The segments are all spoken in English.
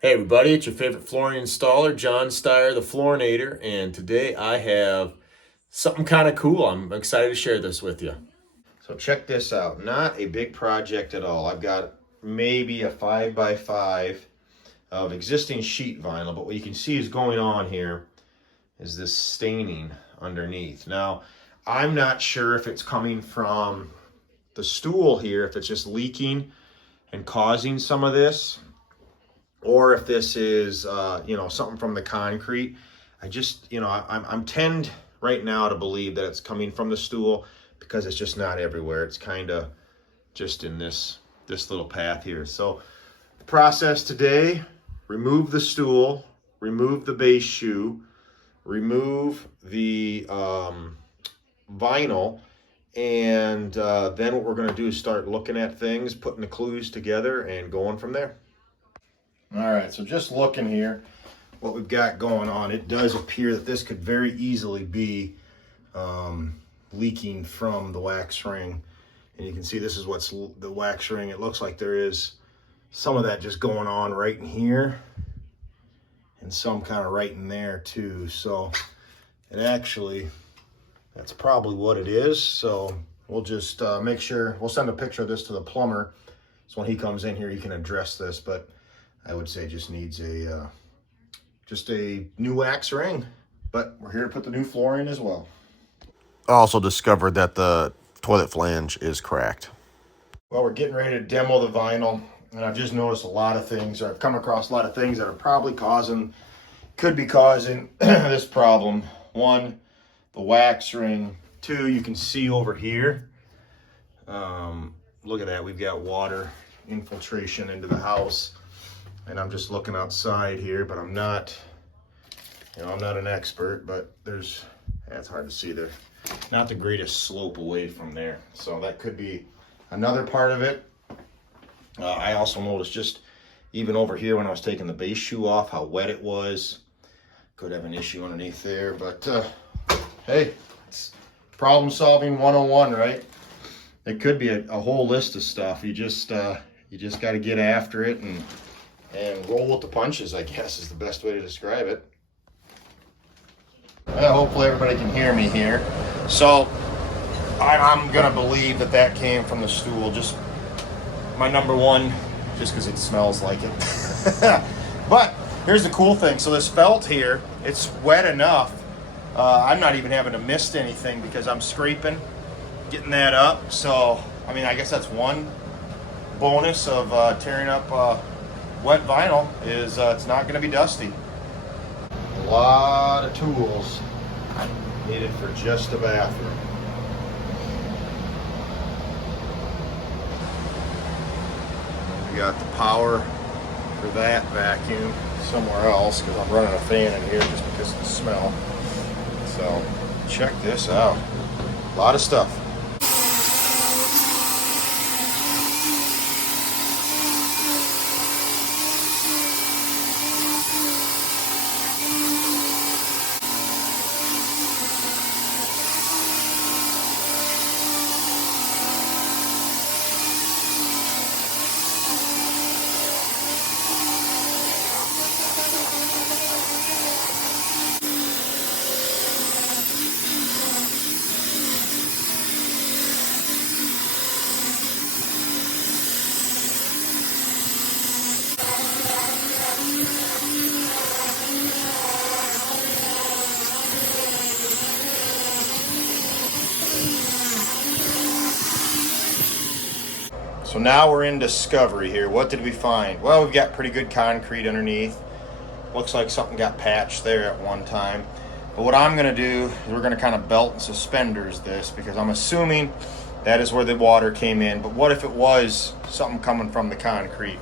Hey everybody, it's your favorite flooring installer, John Steyer, the Floorinator, and today I have something kind of cool. I'm excited to share this with you. So check this out. Not a big project at all. I've got maybe a 5x5 of existing sheet vinyl, but what you can see is going on here is this staining underneath. Now, I'm not sure if it's coming from the stool here, if it's just leaking and causing some of this, or if this is something from the concrete. I just I'm tend right now to believe that it's coming from the stool because it's just not everywhere. It's kind of just in this little path here. So the process today: remove the stool, remove the base shoe, remove the vinyl, and then what we're going to do is start looking at things, putting the clues together, and going from there. All right, so just looking here, what we've got going on, it does appear that this could very easily be leaking from the wax ring. And you can see this is what's the wax ring. It looks like there is some of that just going on right in here and some kind of right in there too. So it actually, that's probably what it is. So we'll just make sure, we'll send a picture of this to the plumber. So when he comes in here, he can address this, but I would say just needs just a new wax ring, but we're here to put the new flooring as well. I also discovered that the toilet flange is cracked. Well, we're getting ready to demo the vinyl, and I've just noticed a lot of things, or I've come across a lot of things that are probably could be causing this problem. One, the wax ring. Two, you can see over here. Look at that, we've got water infiltration into the house. And I'm just looking outside here, but I'm not an expert, but that's hard to see there. Not the greatest slope away from there. So that could be another part of it. I also noticed just even over here when I was taking the base shoe off, how wet it was. Could have an issue underneath there, but hey, it's problem solving 101, right? It could be a whole list of stuff. You just got to get after it and roll with the punches, I guess, is the best way to describe it. Well, hopefully everybody can hear me here. So I'm gonna believe that came from the stool. Just my number one, just because it smells like it. But here's the cool thing. So this felt here, it's wet enough. I'm not even having to mist anything because I'm scraping, getting that up. So, I mean, I guess that's one bonus of tearing up wet vinyl is it's not going to be dusty. A lot of tools needed for just a bathroom. We got the power for that vacuum somewhere else because I'm running a fan in here just because of the smell. So check this out. A lot of stuff. So now we're in discovery here. What did we find? Well, we've got pretty good concrete underneath. Looks like something got patched there at one time. But what I'm gonna do is we're gonna kind of belt and suspenders this because I'm assuming that is where the water came in. But what if it was something coming from the concrete?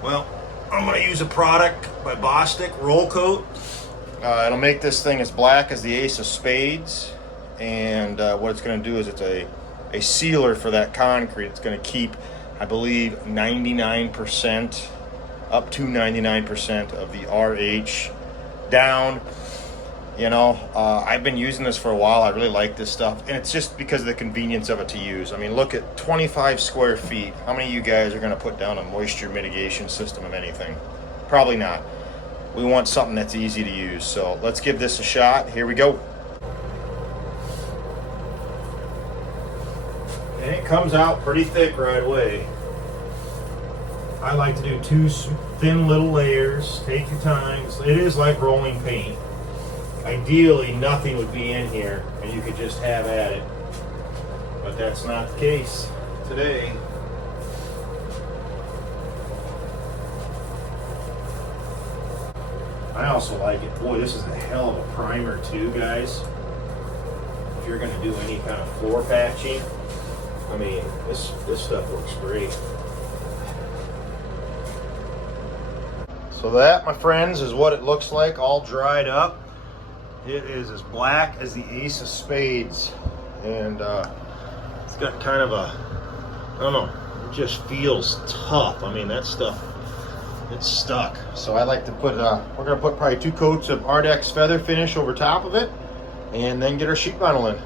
Well, I'm gonna use a product by Bostic, Roll Coat. It'll make this thing as black as the ace of spades. And what it's gonna do is it's a sealer for that concrete. It's going to keep, I believe, 99%, up to 99% of the RH down. You know, I've been using this for a while. I really like this stuff, and it's just because of the convenience of it to use. I mean, look at 25 square feet. How many of you guys are going to put down a moisture mitigation system of anything? Probably not. We want something that's easy to use. So let's give this a shot. Here we go. And it comes out pretty thick right away. I like to do 2 thin little layers. Take your time. It is like rolling paint. Ideally, nothing would be in here and you could just have at it. But that's not the case today. I also like it. Boy, this is a hell of a primer too, guys. If you're going to do any kind of floor patching, I mean, this stuff looks great. So that, my friends, is what it looks like all dried up. It is as black as the ace of spades. And it's got kind of a, I don't know, it just feels tough. I mean, that stuff, it's stuck. So I like to put, we're going to put probably 2 coats of Ardex feather finish over top of it and then get our sheet vinyl in.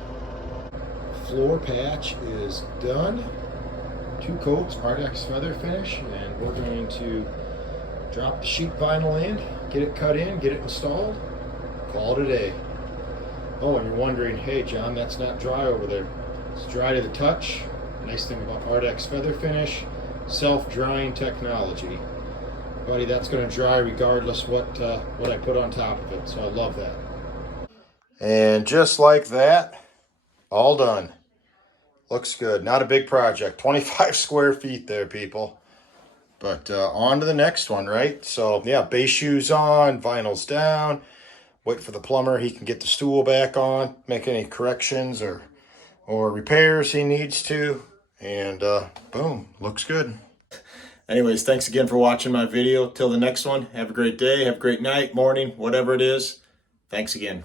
Floor patch is done. 2 coats Ardex feather finish, and we're going to drop the sheet vinyl in, get it cut in, get it installed, call it a day. Oh, and you're wondering, hey John, that's not dry over there. It's dry to the touch. Nice thing about Ardex feather finish, self-drying technology. Buddy, that's going to dry regardless what I put on top of it, so I love that. And just like that, all done. Looks good. Not a big project. 25 square feet there, people. But on to the next one, right? So, yeah, base shoes on, vinyl's down. Wait for the plumber. He can get the stool back on, make any corrections or repairs he needs to. And boom, looks good. Anyways, thanks again for watching my video. Till the next one, have a great day, have a great night, morning, whatever it is. Thanks again.